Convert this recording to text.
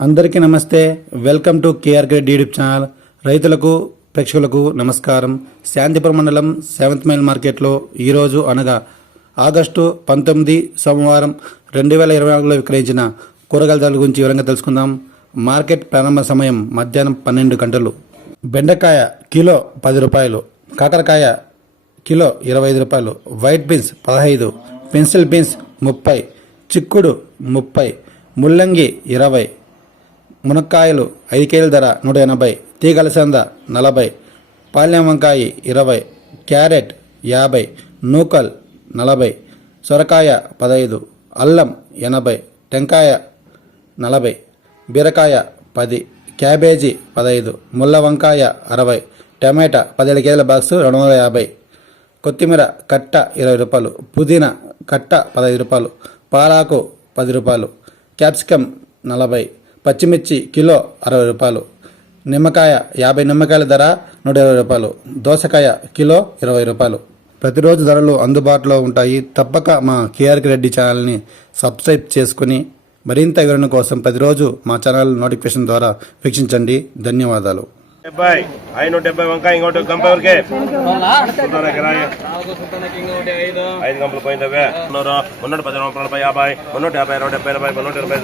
అందరికీ నమస్తే. Welcome to KR డీడీప్ ఛానల్. రైతులకు ప్రేక్షకులకు నమస్కారం. శాంతిపురం మండలం సెవెంత్ మైల్ మార్కెట్లో ఈరోజు అనగా ఆగస్టు పంతొమ్మిది సోమవారం రెండు వేల ఇరవై నాలుగులో విక్రయించిన కూరగాయల ధరల గురించి వివరంగా తెలుసుకుందాం. మార్కెట్ ప్రారంభ సమయం మధ్యాహ్నం పన్నెండు గంటలు. బెండకాయ కిలో పది రూపాయలు కాకరకాయ కిలో ఇరవై ఐదు రూపాయలు వైట్ బీన్స్ పదహైదు పెన్సిల్ బీన్స్ ముప్పై చిక్కుడు ముప్పై ముల్లంగి ఇరవై మునక్కాయలు ఐదు కేజీల ధర నూట ఎనభై తీగలసంద నలభై పాల్యం వంకాయ ఇరవై క్యారెట్ యాభై నూకల్ నలభై సొరకాయ పదహైదు అల్లం ఎనభై టెంకాయ నలభై బీరకాయ పది క్యాబేజీ పదహైదు ముళ్ళ వంకాయ అరవై టమాటా పదిహేడు కేజీల బాక్స్ రెండు వందల యాభై కొత్తిమీర కట్ట ఇరవై రూపాయలు పుదీనా కట్ట పదహైదు రూపాయలు పాలాకు పది రూపాయలు క్యాప్సికమ్ నలభై పచ్చిమిర్చి కిలో అరవై రూపాయలు. నిమ్మకాయ యాభై నిమ్మకాయల ధర నూట ఇరవై రూపాయలు. దోసకాయ కిలో ఇరవై రూపాయలు. ప్రతిరోజు ధరలు అందుబాటులో ఉంటాయి. తప్పక మా కేఆర్కి రెడ్డి ఛానల్ని సబ్స్క్రైబ్ చేసుకుని మరింత వివరణ కోసం ప్రతిరోజు మా ఛానల్ నోటిఫికేషన్ ద్వారా వీక్షించండి. ధన్యవాదాలు. డెబ్బై. ఐనూట డెబ్బై వంకాయ ఇంకోటి గంప ఎవరికి ఐదు గంపలు పోయిందవే మున్నూరు మున్నూట పది నలభై యాభై మున్నూట యాభై రెండు డెబ్బై ఎనభై మున్నూట ఇరవై